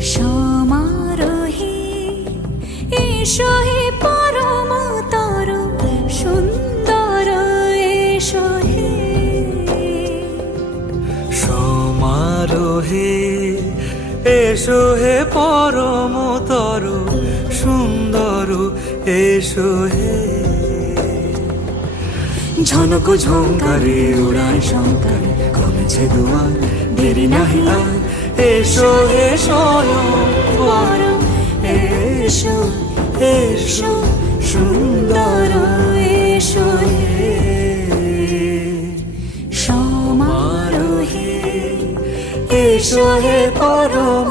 সমারোহে এসো হে পরমতর সুন্দর এসো হে। সমারোহে এসো হে পরমতর সুন্দর এসো হে। ঝনক ঝঙ্কারে উড়ায় শঙ্কারে কমেছে দুয়ার, দেরি নাহি আর এসো হে স্বয়ং বর। এসো এসো সুন্দর এসো হে। সমারোহে এসো হে পরম